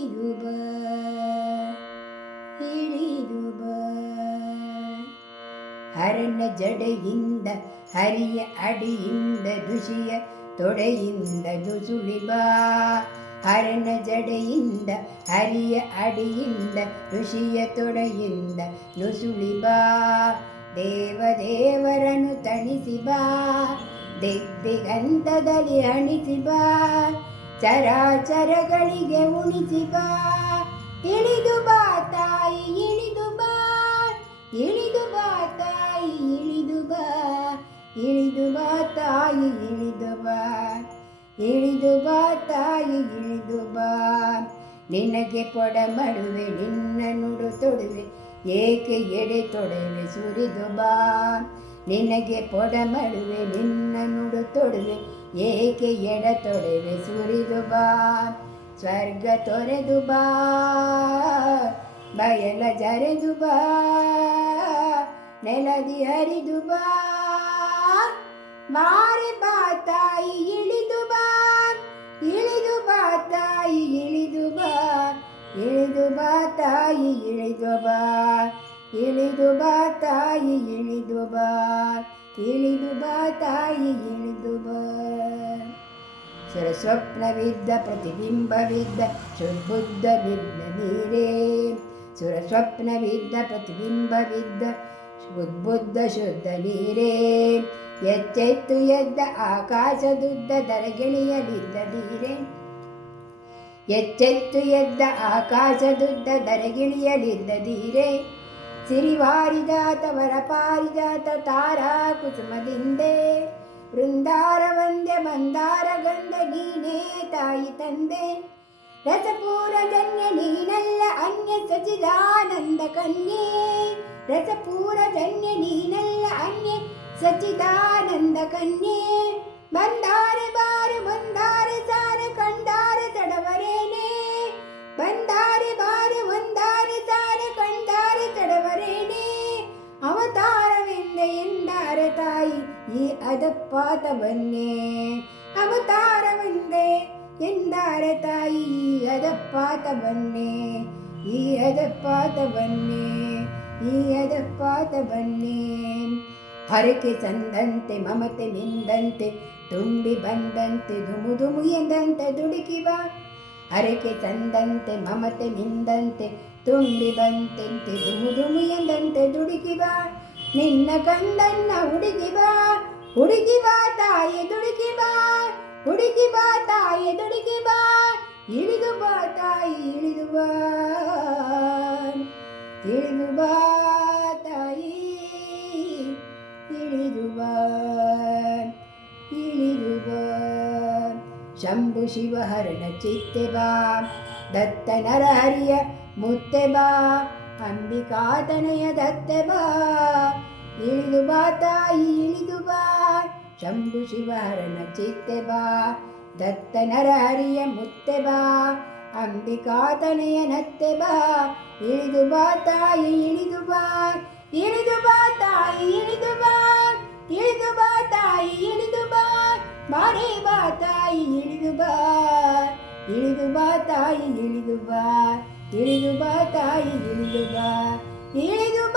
ಇಳಿದು ಬಾ ಇಳಿದು ಹರನ ಜಡೆಯಿಂದ, ಹರಿಯ ಅಡಿಯಿಂದ ದುಷಿಯ ತೊಡೆಯಿಂದ ದುಸುಳಿ ಬಾ ಹರನ ಜಡೆಯಿಂದ, ಹರಿಯ ಅಡಿಯಿಂದ, ಋಷಿಯ ತೊಡೆಯಿಂದ ನುಸುಳಿ ಬಾ ದೇವದೇವರನ್ನು ತಣಿಸಿ ಬಾ ದಿಗ್ದಿಗಂತದಲ್ಲಿ ಅಣಿಸಿ ಬಾ ಚರಾಚರಗಳಿಗೆ ಉಣಿಸಿ ಬಾ ಇಳಿದು ಬಾ ತಾಯಿ, ಇಳಿದು ಬಾ. ಇಳಿದು ಬಾ ತಾಯಿ, ಇಳಿದು ಬಾ. ಇಳಿದು ಬಾ ತಾಯಿ, ಇಳಿದು ಬಾ. ಇಳಿದು ಬಾ ತಾಯಿ, ಇಳಿದು ಬಾ. ನಿನಗೆ ಕೊಡ ಮಡುವೆ, ನಿನ್ನ ನುಡು ತೊಡುವೆ, ಏಕೆ ಎಡೆ ತೊಡವೆ, ಸುರಿದು ಬಾ. ನಿನಗೆ ಪೊಡ ಮಡುವೆ, ನಿನ್ನ ನುಡು ತೊಡುವೆ ಏಕೆ ಎಡ ತೊಡೆದು ಸುರಿದು ಬಾ, ಸ್ವರ್ಗ ತೊರೆದು ಬಾ, ಬಯಲ ಜರೆದು ಬಾ, ನೆಲದಿ ಹರಿದು ಬಾ, ಮಾರಿ ಬಾ ತಾಯಿ ಇಳಿದು ಬಾ ಇಳಿದು ಬಾ ತಾಯಿ ಇಳಿದು ಬಾ ಇಳಿದು ಬಾ ತಾಯಿ ಇಳಿದು ಬಾ ಇಳಿದು ಬಾ ತಾಯಿ ಇಳಿದು ಬಾ ಇಳಿದು ಬಾ ತಾಯಿ ಇಳಿದು ಬಾ. ಸುರಸ್ವಪ್ನವಿದ್ದ ಪ್ರತಿಬಿಂಬವಿದ್ದ ಶುದ್ಬುದ್ಧವಿದ್ದ ನೀರೇ. ಸುರಸ್ವಪ್ನವಿದ್ದ ಪ್ರತಿಬಿಂಬವಿದ್ದ ಉದ್ಬುದ್ಧ ಶುದ್ಧ ನೀರೇ. ಎಚ್ಚೆತ್ತು ಎದ್ದ ಆಕಾಶದುದ್ದ ದರಗಿಳಿಯಲಿದ್ದ ನೀರೇ. ಎಚ್ಚೆತ್ತು ಎದ್ದ ಆಕಾಶದುದ್ದ ದರಗಿಳಿಯಲಿದ್ದ ನೀರೇ. ಸಿರಿವಾರಿಜಾತ ವರಪಾರಿಜಾತ ತಾರಾ ಕುಸುಮದಿಂದೆ. ಬೃಂದಾರ ವಂದ್ಯ ಮಂದಾರ ಗಂಧ ನೀನೇ ತಾಯಿ ತಂದೆ ರಸಪೂರ ಧನ್ಯ ನೀನಲ್ಲ ಅನ್ಯ ಸಚಿದಾನಂದ ಕನ್ಯೆ ರಸಪೂರ ಧನ್ಯ ನೀನಲ್ಲ ಅನ್ಯ ಸಚಿದಾನಂದ ಕನ್ಯೆ ಬಂದಾರೆ ಬಾರೆ ಬಂದಾರೆ ಸಾರೆ ಕಂಡಾರೆ ತಡವರೇನೆ ಬಂದಾರೆ ಬಾರೆ ಒಂದಾರೆ ಸಾರೆ ಕಂಡಾರೆ ತಡವರೇನೆ ಅವತಾರವೆಂದ ಎಂದಾರೆ ತಾಯಿ ಈ ಅದಪ್ಪಾತವನ್ನೇ ಅವತಾರವೆಂದೇ ಎಂದಾರೆ ತಾಯಿ ಈ ಅದಪ್ಪಾತವನ್ನೇ ಈ ಅದಪ್ಪಾತವನ್ನೇ ಈ ಅದಪ್ಪಾತವನ್ನೇ ಹರಕೆ ಸಂದಂತೆ ಮಮತೆ ನಿಂದಂತೆ ತುಂಬಿ ಬಂದಂತೆ ಧುಮು ಧುಮು ಎಂದಂತೆ ದುಡುಕಿವ ಹರಕೆ ತಂದಂತೆ ಮಮತೆ ನಿಂದಂತೆ ತುಂಬಿ ಬಂತೆಂತೆ ಧುಮು ಧುಮು ಎಂದಂತೆ ದುಡುಕಿವ ನಿನ್ನ ಕಂದನ್ನ ಹುಡುಗಿ ಬಾ ಹುಡುಗಿ ಬಾ ತಾಯಿ ದುಡುಕಿ ಬಾ ಹುಡುಗಿ ಬಾ ತಾಯಿ ದುಡುಕಿ ಬಾ ಇಳಿದು ಬಾ ತಾಯಿ ಇಳಿದು ಬಾ ಇಳಿದು ಬಾ ತಾಯಿ ಇಳಿದು ಬಾ ಇಳಿದು ಬಾ ಶಂಭು ಶಿವಹರಣ ಚಿತ್ತೆ ಬಾ ದತ್ತ ನರಹರಿಯ ಮುತ್ತೆ ಬಾ ಅಂಬಿಕಾತನಯ ದತ್ತೆ ಬಾ ಇಳಿದು ಬಾ ತಾಯಿ ಇಳಿದು ಬಾ ಶಂಭು ಶಿವಹರಣ ಚಿತ್ತೆ ಬಾ ದತ್ತ ನರಹರಿಯ ಮುತ್ತೆ ಬಾ ಅಂಬಿಕಾತನಯ ನತ್ತೆ ಬಾ ಇಳಿದು ಬಾ ತಾಯಿ ಇಳಿದು ಬಾ ಇಳಿದು ಬಾ ತಾಯಿ ಇಳಿದು ಬಾ ಇಳಿದು ಬಾ ತಾಯಿ ಇಳಿದು ಬಾ ಮಾರೇ ಬಾ ತಾಯಿ ಇಳಿದು ಬಾ ಇಳಿದು ಬಾ ತಾಯಿ ಇಳಿದು ಬಾ ಇಳಿದು ಬಾ ತಾಯಿ ಇಳಿದು ಬಾ. ಇಳಿದು